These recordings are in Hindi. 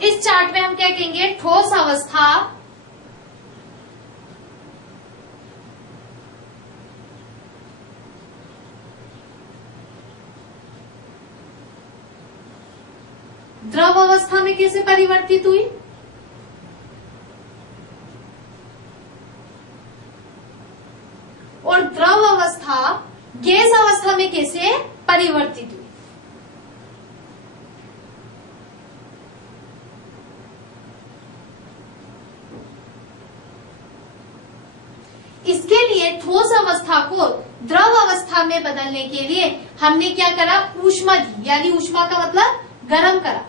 इस चार्ट में हम क्या कहेंगे, ठोस अवस्था द्रव अवस्था में कैसे परिवर्तित हुई, और द्रव अवस्था गैस अवस्था में कैसे परिवर्तित हुई। इसके लिए ठोस अवस्था को द्रव अवस्था में बदलने के लिए हमने क्या करा, ऊष्मा दी, यानी ऊष्मा का मतलब गर्म करा।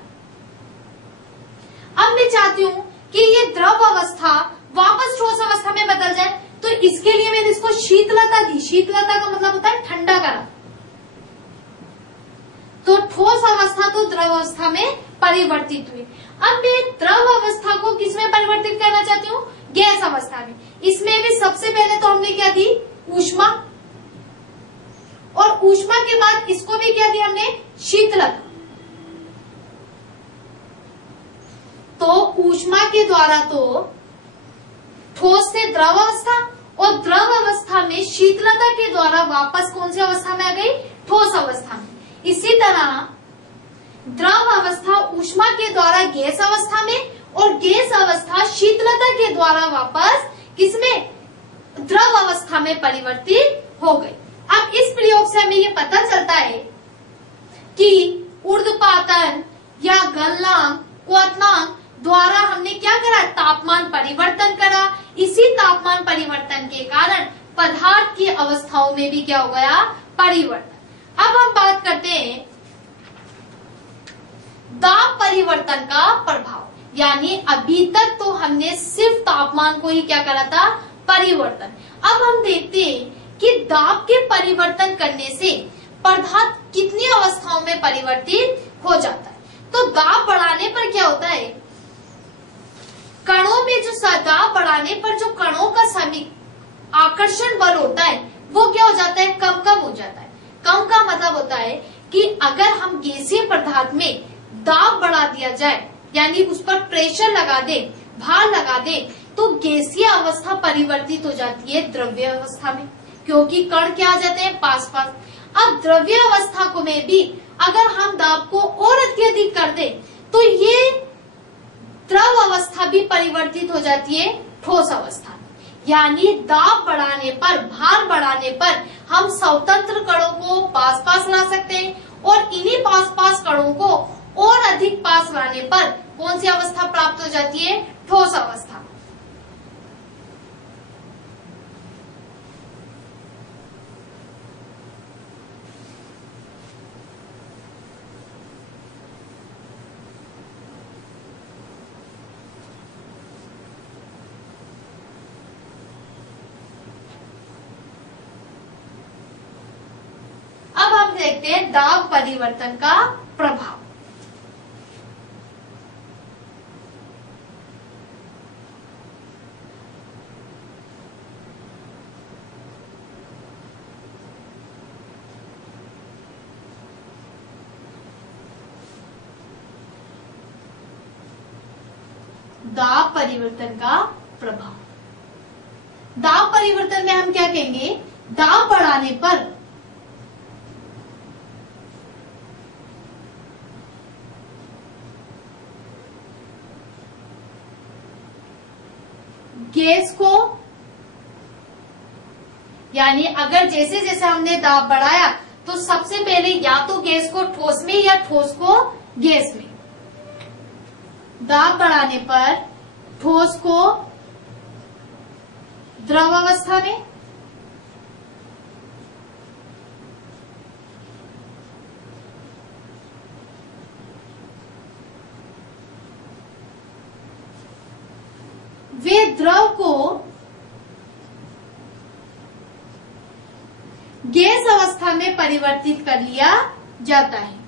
अब मैं चाहती हूं कि ये द्रव अवस्था वापस ठोस अवस्था में बदल जाए, तो इसके लिए मैंने इसको शीतलता दी। शीतलता का मतलब होता है ठंडा करा। तो ठोस अवस्था तो द्रव अवस्था में परिवर्तित हुई। अब मैं द्रव अवस्था को किस में परिवर्तित करना चाहती हूँ, गैस अवस्था में। इसमें भी सबसे पहले तो हमने क्या दी, ऊष्मा, और ऊष्मा के बाद इसको भी क्या दिया हमने, शीतलता। तो ऊष्मा के द्वारा तो ठोस से द्रव अवस्था, और द्रव अवस्था में शीतलता के द्वारा वापस कौन सी अवस्था में आ गई, ठोस अवस्था में। इसी तरह द्रव अवस्था ऊष्मा के द्वारा गैस अवस्था में, और गैस अवस्था शीतलता के द्वारा वापस किसमें, द्रव अवस्था में परिवर्तित हो गई। अब इस प्रयोग से हमें ये पता चलता है कि ऊर्ध्वपातन या गलनांक, क्वथनांक द्वारा हमने क्या करा, तापमान परिवर्तन करा। इसी तापमान परिवर्तन के कारण पदार्थ की अवस्थाओं में भी क्या हो गया, परिवर्तन। अब हम बात करते हैं दाब परिवर्तन का प्रभाव, यानी अभी तक तो हमने सिर्फ तापमान को ही क्या करा था, परिवर्तन। अब हम देखते हैं कि दाब के परिवर्तन करने से पदार्थ कितनी अवस्थाओं में परिवर्तित हो जाता है। तो दाब बढ़ाने पर क्या होता है, कणों में जो दाब बढ़ाने पर जो कणों का आकर्षण बल होता है वो क्या हो जाता है, कम हो जाता है। कम का मतलब होता है कि अगर हम गैसीय पदार्थ में दाब बढ़ा दिया जाए, यानी उस पर प्रेशर लगा दे, भार लगा दे, तो गैसीय अवस्था परिवर्तित हो जाती है द्रव्य अवस्था में, क्योंकि कण क्या आ जाते हैं, पास। अब द्रव्य अवस्था को में भी अगर हम दाब को और अत्यधिक कर दें तो ये द्रव अवस्था भी परिवर्तित हो जाती है ठोस अवस्था। यानी दाब बढ़ाने पर, भार बढ़ाने पर हम स्वतंत्र कणों को पास ला सकते हैं, और इन्हीं पास कणों को और अधिक पास लाने पर कौन सी अवस्था प्राप्त हो जाती है, ठोस अवस्था। अब हम देखते हैं दाब परिवर्तन का प्रभाव। दाब परिवर्तन का प्रभाव। दाब परिवर्तन में हम क्या कहेंगे, दाब बढ़ाने पर गैस को, यानी अगर जैसे जैसे हमने दाब बढ़ाया तो सबसे पहले या तो गैस को ठोस में या ठोस को गैस में। दाब बढ़ाने पर ठोस को द्रव अवस्था में, वे द्रव को गैस अवस्था में परिवर्तित कर लिया जाता है।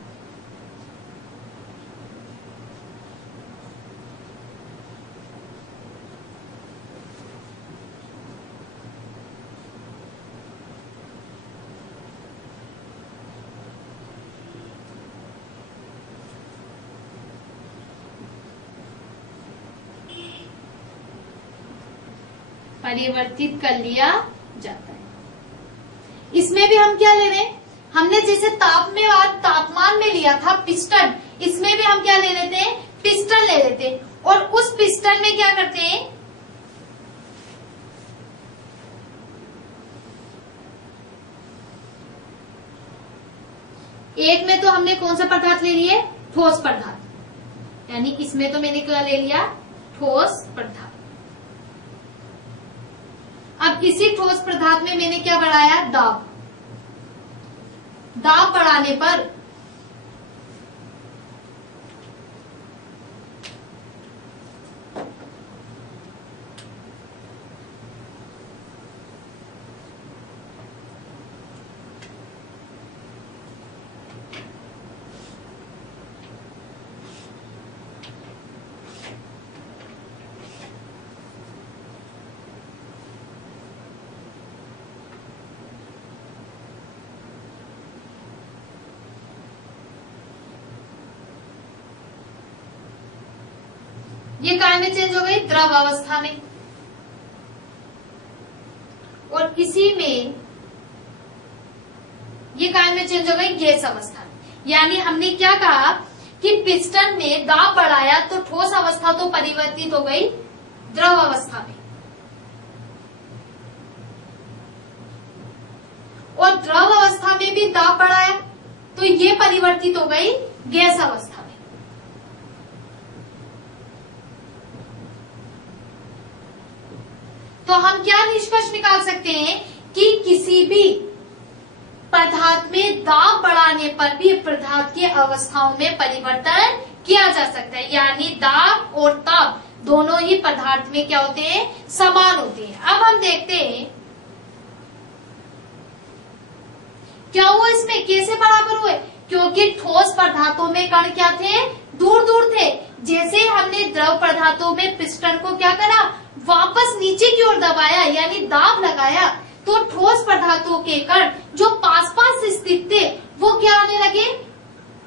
परिवर्तित कर लिया जाता है। इसमें भी हम क्या ले रहे हैं, हमने जैसे तापमान में लिया था पिस्टन, इसमें भी हम क्या ले लेते हैं, पिस्टन ले लेते हैं। और उस पिस्टन में क्या करते हैं, एक में तो हमने कौन सा पदार्थ ले लिए, ठोस पदार्थ, यानी इसमें तो मैंने क्या ले लिया, ठोस पदार्थ। अब इसी ठोस पदार्थ में मैंने क्या बढ़ाया, दाब। दाब बढ़ाने पर ये काय में चेंज हो गई, द्रव अवस्था में। और इसी में ये काय में चेंज हो गई, गैस अवस्था में। यानी हमने क्या कहा कि पिस्टन में दाब बढ़ाया तो ठोस अवस्था तो परिवर्तित हो गई द्रव अवस्था में, और द्रव अवस्था में भी दाब बढ़ाया तो ये परिवर्तित हो गई गैस अवस्था में। तो हम क्या निष्कर्ष निकाल सकते हैं कि किसी भी पदार्थ में दाब बढ़ाने पर भी पदार्थ की अवस्थाओं में परिवर्तन किया जा सकता है, यानी दाब और ताप दोनों ही पदार्थ में क्या होते हैं, समान होते हैं। अब हम देखते हैं क्या हुआ इसमें, कैसे बराबर हुए, क्योंकि ठोस पदार्थों में कण क्या थे, दूर दूर थे। जैसे हमने द्रव पदार्थों में पिस्टन को क्या करा, वापस नीचे की ओर दबाया, यानी दाब लगाया, तो ठोस पदार्थों के कण जो पास पास स्थित थे वो क्या आने लगे,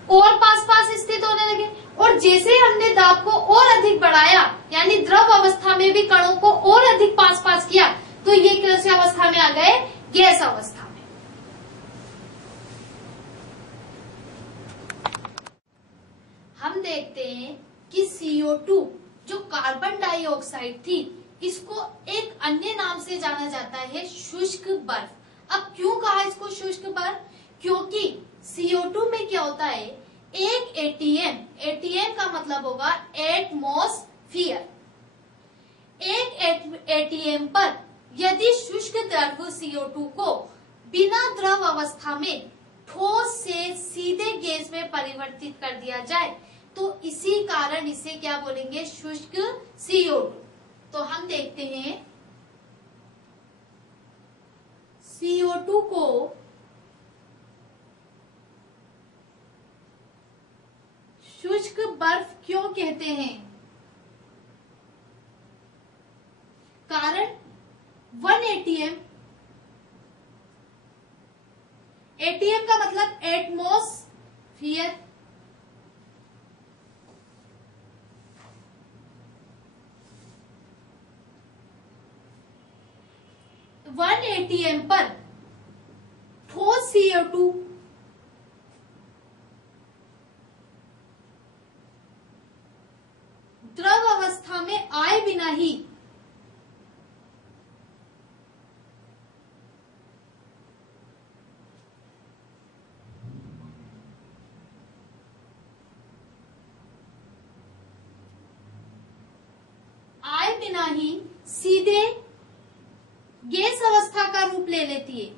और पास पास स्थित होने लगे। और जैसे हमने दाब को और अधिक बढ़ाया, यानी द्रव अवस्था में भी कणों को और अधिक पास पास किया, तो ये कैसी अवस्था में आ गए, गैस अवस्था में। हम देखते हैं कि CO2 जो कार्बन डाइऑक्साइड थी, इसको एक अन्य नाम से जाना जाता है शुष्क बर्फ। अब क्यों कहा इसको शुष्क बर्फ, क्योंकि CO2 में क्या होता है, एक एटीएम का मतलब होगा एटमॉस्फियर, एक एटीएम पर यदि शुष्क द्रव CO2 को बिना द्रव अवस्था में ठोस से सीधे गैस में परिवर्तित कर दिया जाए तो इसी कारण इसे क्या बोलेंगे, शुष्क CO2। तो हम देखते हैं CO2 को शुष्क बर्फ क्यों कहते हैं, कारण 1 एटीएम का मतलब एटमॉस्फियर, वन एटीएम पर ठोस CO2 द्रव अवस्था में आए बिना ही सीधे गैस अवस्था का रूप ले लेती है।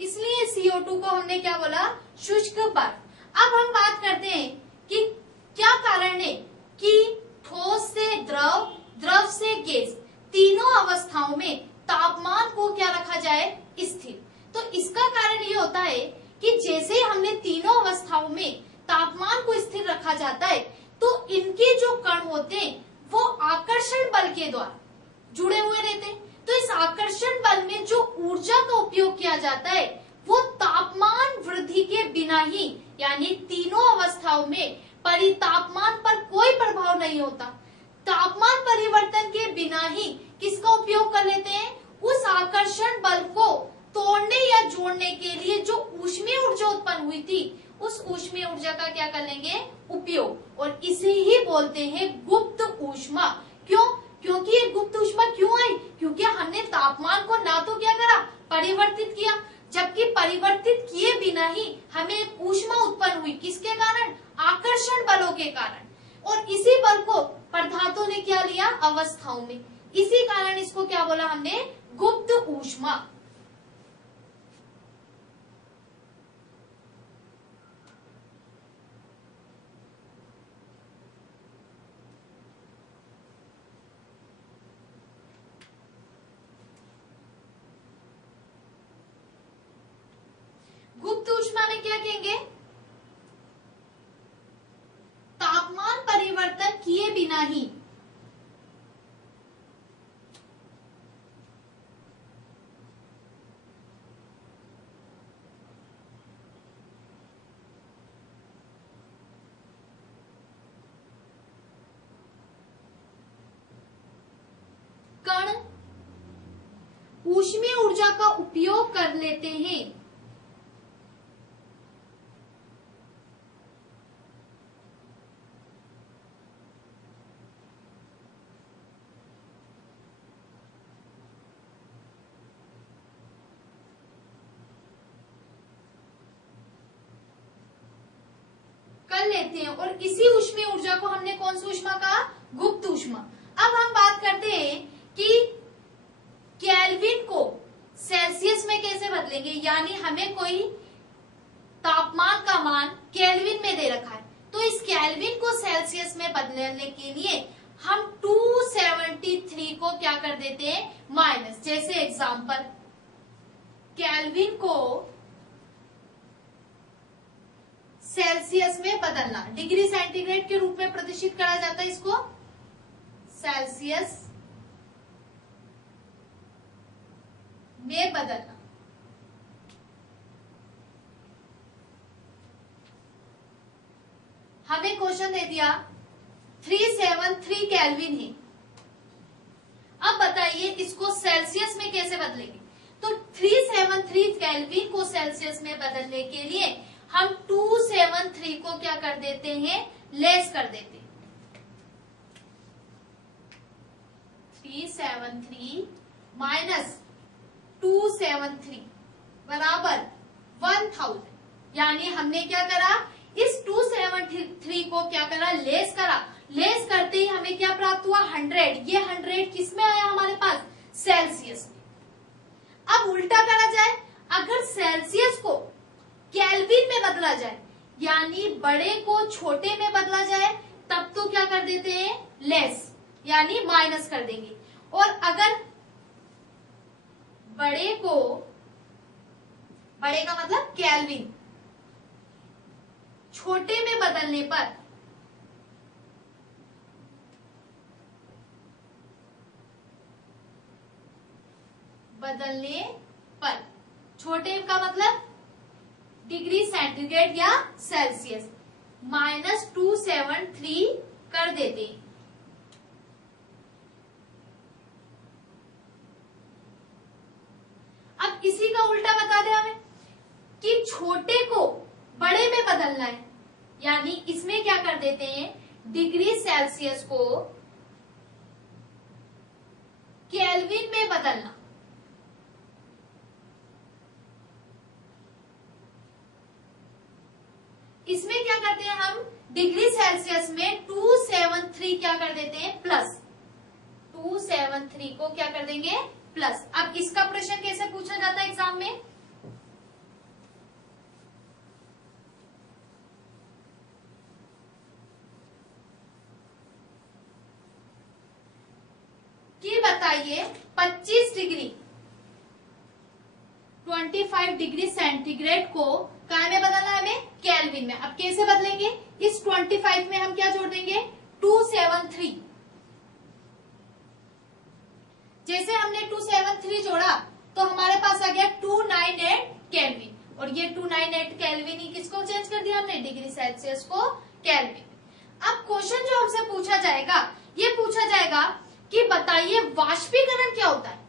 इसलिए CO2 को हमने क्या बोला, शुष्क बर्फ। अब हम बात करते हैं कि क्या कारण है कि ठोस से द्रव, द्रव से गैस, तीनों अवस्थाओं में तापमान को क्या रखा जाए, स्थिर। तो इसका कारण ये होता है कि जैसे हमने तीनों अवस्थाओं में तापमान को स्थिर रखा जाता है तो इनके जो कण होते हैं वो आकर्षण बल के द्वारा जुड़े हुए रहते हैं। तो इस आकर्षण बल में जो ऊर्जा का उपयोग किया जाता है वो तापमान वृद्धि के बिना ही, यानी तीनों अवस्थाओं में परितापमान पर कोई प्रभाव नहीं होता। तापमान परिवर्तन के बिना ही किसका उपयोग कर लेते हैं, उस आकर्षण बल को तोड़ने या जोड़ने के लिए जो ऊष्मीय ऊर्जा उत्पन्न हुई थी उस ऊष्मीय ऊर्जा का क्या कर लेंगे, उपयोग। और इसे ही बोलते हैं गुप्त ऊष्मा। क्यों? क्योंकि ये गुप्त ऊष्मा क्यों आई, क्योंकि हमने तापमान को ना तो क्या करा, परिवर्तित किया, जबकि परिवर्तित किए बिना ही हमें ऊष्मा उत्पन्न हुई। किसके कारण, आकर्षण बलों के कारण। और इसी बल को पदार्थों ने क्या लिया, अवस्थाओं में। इसी कारण इसको क्या बोला हमने, गुप्त ऊष्मा। गुप्त ऊष्मा में क्या कहेंगे, तापमान परिवर्तन किए बिना ही कण ऊष्मीय ऊर्जा का उपयोग कर लेते हैं। और इसी ऊष्मीय ऊर्जा को हमने कौन सी ऊष्मा कहा, गुप्त ऊष्मा। अब हम बात करते हैं कि केल्विन को सेल्सियस में कैसे बदलेंगे, यानी हमें कोई तापमान का मान केल्विन में दे रखा है, तो इस केल्विन को सेल्सियस में बदलने के लिए हम 273 को क्या कर देते हैं, माइनस। जैसे एग्जांपल, केल्विन को सेल्सियस में बदलना, डिग्री सेंटीग्रेड के रूप में प्रतिष्ठित करा जाता है इसको, सेल्सियस में बदलना। हमें क्वेश्चन दे दिया 373 केल्विन है। अब बताइए इसको सेल्सियस में कैसे बदलेंगे। तो 373 केल्विन को सेल्सियस में बदलने के लिए हम 273 को क्या कर देते हैं, लेस कर देते हैं। 373 माइनस 273 बराबर 1000, यानी हमने क्या करा, इस 273 को क्या करा, लेस करा। लेस करते ही हमें क्या प्राप्त हुआ, 100। ये 100 किस में आया हमारे पास, सेल्सियस में। अब उल्टा करा जाए, अगर सेल्सियस को केल्विन में बदला जाए, यानी बड़े को छोटे में बदला जाए, तब तो क्या कर देते हैं, लेस, यानी माइनस कर देंगे। और अगर बड़े का मतलब केल्विन, छोटे में बदलने पर छोटे का मतलब डिग्री सेंटीग्रेड या सेल्सियस, -273 कर देते। अब इसी का उल्टा बता दे हमें कि छोटे को बड़े में बदलना है, यानी इसमें क्या कर देते हैं, डिग्री सेल्सियस को केल्विन में बदलना। इसमें क्या करते हैं हम, डिग्री सेल्सियस में 273 क्या कर देते हैं, प्लस। 273 को क्या कर देंगे, प्लस। अब इसका प्रश्न कैसे पूछा जाता है एग्जाम में, कि बताइए 25 डिग्री 25 डिग्री सेंटीग्रेड को काय में बदलना है हमें, केल्विन में। अब कैसे बदलेंगे, इस 25 में हम क्या जोड़ देंगे, 273। जैसे हमने 273 जोड़ा तो हमारे पास आ गया 298 केल्विन, और ये 298 केल्विन ही किसको चेंज कर दिया हमने, डिग्री सेल्सियस को केल्विन। अब क्वेश्चन जो हमसे पूछा जाएगा, ये पूछा जाएगा कि बताइए वाष्पीकरण क्या होता है।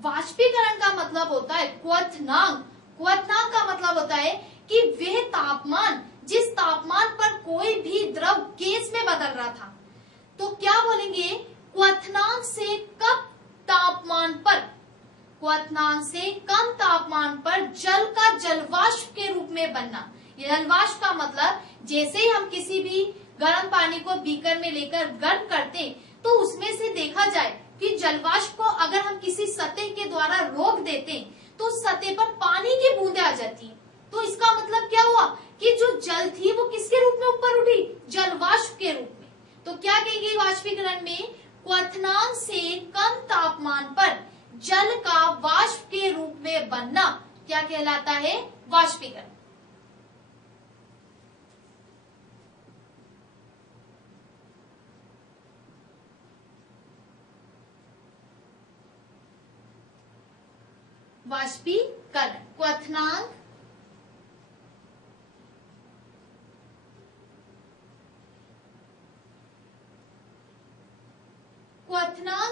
वाष्पीकरण का मतलब होता है क्वथनांक। क्वथनांक का मतलब होता है कि वह तापमान जिस तापमान पर कोई भी द्रव गैस में बदल रहा था, तो क्या बोलेंगे, क्वथनांक से कम तापमान पर, क्वथनांक से कम तापमान पर जल का जलवाष्प के रूप में बनना। जलवाष्प का मतलब जैसे ही हम किसी भी गर्म पानी को बीकर में लेकर गर्म करते तो उसमें से देखा जाए कि जलवाष्प को अगर हम किसी सतह के द्वारा रोक देते तो सतह पर पानी की बूंदें आ जाती हैं। तो इसका मतलब क्या हुआ कि जो जल थी वो किसके रूप में ऊपर उठी, जलवाष्प के रूप में। तो क्या कहेंगे वाष्पीकरण में, क्वथनांक से कम तापमान पर जल का वाष्प के रूप में बनना क्या कहलाता है, वाष्पीकरण। वाष्पीकरण क्वथनांक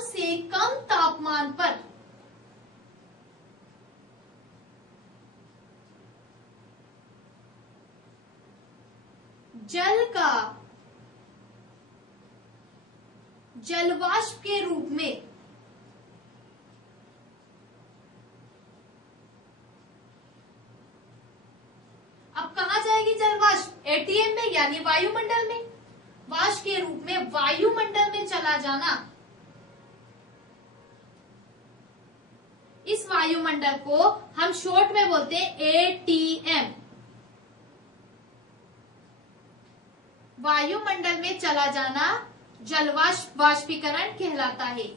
से कम तापमान पर जल का जलवाष्प के रूप में अब कहा जाएगी जलवाष्प, एटीएम में यानी वायुमंडल में। वाष्प के रूप में वायुमंडल में चला जाना, इस वायुमंडल को हम शॉर्ट में बोलते हैं एटीएम। वायुमंडल में चला जाना जलवाष्प वाष्पीकरण कहलाता है।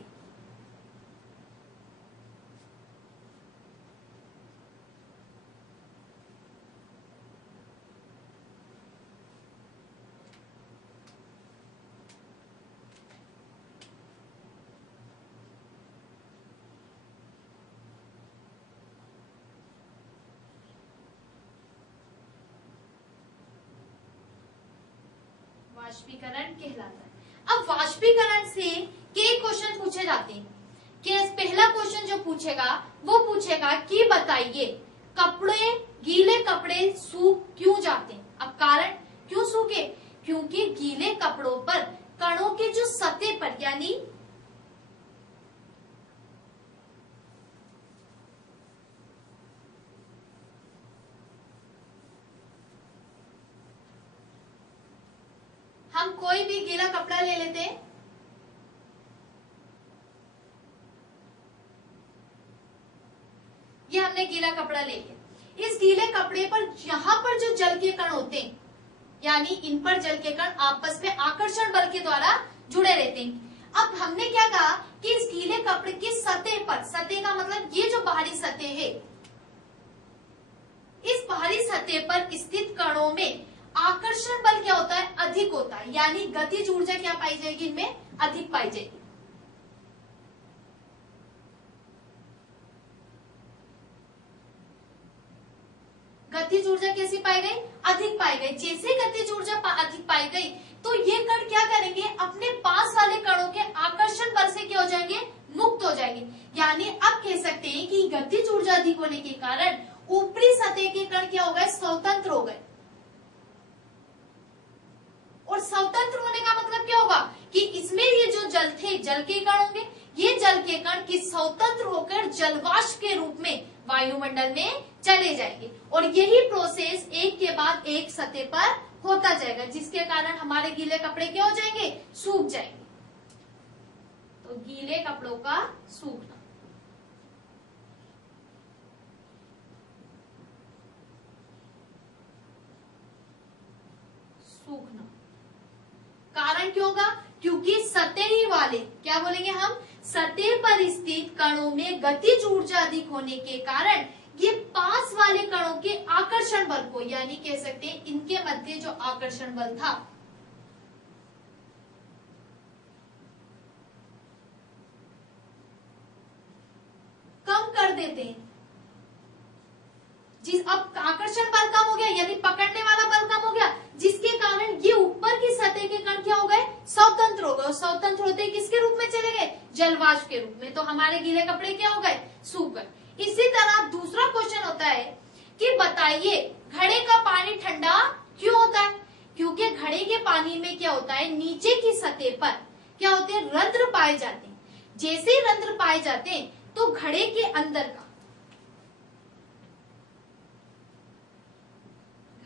वाष्पीकरण कहलाता है। अब वाष्पीकरण से कई क्वेश्चन पूछे जाते हैं। कि पहला क्वेश्चन जो पूछेगा वो पूछेगा कि बताइए कपड़े, गीले कपड़े सूख क्यों जाते हैं। अब कारण क्यों सूखे, क्योंकि गीले कपड़ों पर कणों की जो सतह पर यानी हम कोई भी गीला कपड़ा ले लेते हैं, ये हमने गीला कपड़ा ले लिया। इस गीले कपड़े पर यहाँ पर जो जल के कण होते हैं यानी इन पर जल के कण आपस में आकर्षण बल के द्वारा जुड़े रहते हैं। अब हमने क्या कहा कि इस गीले कपड़े की सतह पर, सतह का मतलब ये जो बाहरी सतह है, इस बाहरी सतह पर स्थित कणों में आकर्षण बल क्या होता है, अधिक होता है। यानी गतिज ऊर्जा क्या पाई जाएगी, इनमें अधिक पाई जाएगी। गतिज ऊर्जा कैसी पाई गई, अधिक पाई गई। जैसे गतिज ऊर्जा अधिक पाई गई तो ये कण क्या करेंगे, अपने पास वाले कणों के आकर्षण बल से क्या हो जाएंगे, मुक्त हो जाएंगे। यानी अब कह सकते हैं कि गतिज ऊर्जा अधिक होने के कारण ऊपरी सतह के कण क्या हो गए, स्वतंत्र हो गए। और स्वतंत्र होने का मतलब क्या होगा कि इसमें ये जो जल थे, जल के कण होंगे, ये जल के कण की स्वतंत्र होकर जलवाष्प के रूप में वायुमंडल में चले जाएंगे। और यही प्रोसेस एक के बाद एक सतह पर होता जाएगा, जिसके कारण हमारे गीले कपड़े क्या हो जाएंगे, सूख जाएंगे। तो गीले कपड़ों का सूखना, सूखना कारण क्यों होगा, क्योंकि सतही वाले, क्या बोलेंगे हम, सतह पर स्थित कणों में गतिज ऊर्जा अधिक होने के कारण ये पास वाले कणों के आकर्षण बल को, यानी कह सकते हैं इनके मध्य जो आकर्षण बल था कम कर देते हैं। अब आकर्षण बल कम हो गया, यानी पकड़ने वाला बल कम हो गया, जिसके कारण ये ऊपर की सतह के कण क्या हो गए, स्वतंत्र हो गए। और स्वतंत्र होते किसके रूप में चले गए, जलवाष्प के रूप में। तो हमारे गीले कपड़े क्या हो गए, सूख गए। इसी तरह दूसरा क्वेश्चन होता है कि बताइए घड़े का पानी ठंडा क्यों होता है। क्योंकि घड़े के पानी में क्या होता है, नीचे की सतह पर क्या होते हैं, रंध्र पाए जाते हैं। जैसे ही रंध्र पाए जाते हैं तो घड़े के अंदर का,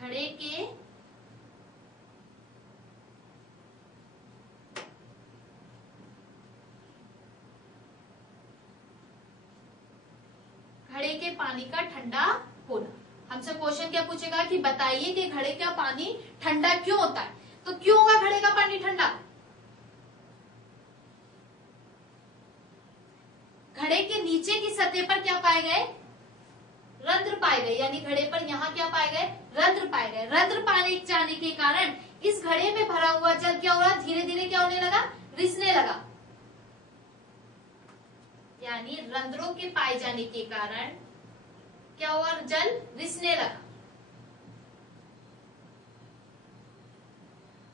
घड़े के पानी का ठंडा होना। हमसे क्वेश्चन क्या पूछेगा कि बताइए कि घड़े का पानी ठंडा क्यों होता है। तो क्यों होगा घड़े का पानी ठंडा, घड़े के नीचे की सतह पर क्या पाए गए, रंध्र पाए गए। यानी घड़े पर यहाँ क्या पाए गए, रंध्र पाए गए। रंध्र पाए जाने के कारण इस घड़े में भरा हुआ जल क्या हो रहा, धीरे धीरे क्या होने लगा, रिसने लगा। यानी रंध्रों के पाए जाने के कारण क्या हुआ, जल रिसने लगा।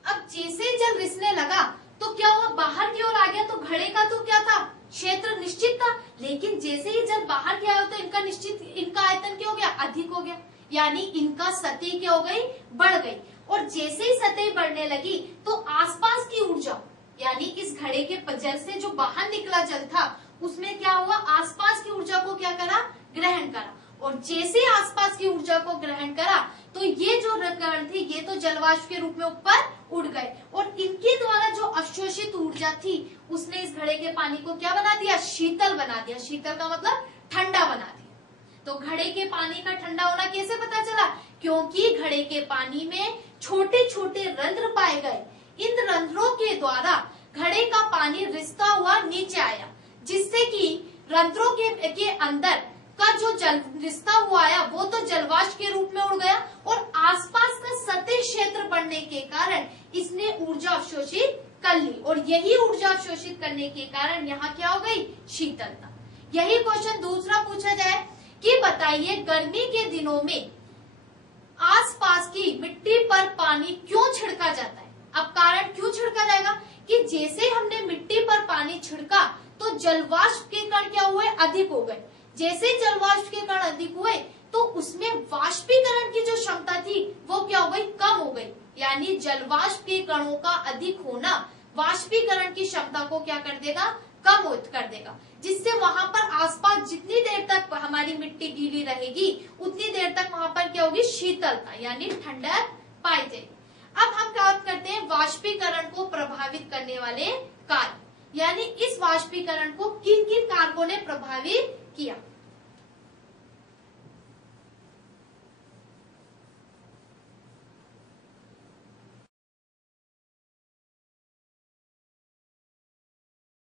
अब जैसे जल रिसने लगा तो क्या हुआ, बाहर की ओर आ गया। तो घड़े का तो क्या था, क्षेत्र निश्चित था, लेकिन जैसे ही जल बाहर गया तो इनका आयतन क्या हो गया, अधिक हो गया। यानी इनका सतह क्या हो गई, बढ़ गई। और जैसे ही सतह बढ़ने लगी तो आसपास की ऊर्जा, यानी इस घड़े के जल से जो बाहर निकला जल था उसमें क्या हुआ, आसपास की ऊर्जा को क्या करा, ग्रहण करा। और जैसे आसपास की ऊर्जा को ग्रहण करा तो ये जो कण थी ये तो जलवाष्प के रूप में ऊपर उड़ गए। और इनके द्वारा जो अवशोषित ऊर्जा थी उसने इस घड़े के पानी को क्या बना दिया, शीतल बना दिया। शीतल का मतलब ठंडा बना दिया। तो घड़े के पानी का ठंडा होना कैसे पता चला, क्योंकि घड़े के पानी में छोटे छोटे रंध्र पाए गए। इन रंध्रों के द्वारा घड़े का पानी रिसता हुआ नीचे आया, जिससे कि रंध्रों के अंदर का जो जल रिसता हुआ आया वो तो जलवाष्प के रूप में उड़ गया। और आसपास का सतह क्षेत्र बढ़ने के कारण इसने ऊर्जा अवशोषित कर ली। और यही ऊर्जा अवशोषित करने के कारण यहाँ क्या हो गई, शीतलता। यही क्वेश्चन दूसरा पूछा जाए कि बताइए गर्मी के दिनों में आसपास की मिट्टी पर पानी क्यों छिड़का जाता है। अब कारण क्यों छिड़का जाएगा कि जैसे हमने मिट्टी पर पानी छिड़का तो जलवाष्प के कण क्या हुए, अधिक हो गए। जैसे जलवाष्प के कण अधिक हुए तो उसमें वाष्पीकरण की जो क्षमता थी वो क्या हो गई, कम हो गई। यानी जलवाष्प के कणों का अधिक होना वाष्पीकरण की क्षमता को क्या कर देगा, कम कर देगा। जिससे वहां पर आसपास जितनी देर तक हमारी मिट्टी गीली रहेगी उतनी देर तक वहां पर क्या होगी, शीतलता यानी ठंडक पाई जाएगी। अब हम बात करते हैं वाष्पीकरण को प्रभावित करने वाले कार्य, यानी इस वाष्पीकरण को किन किन कारकों ने प्रभावित किया।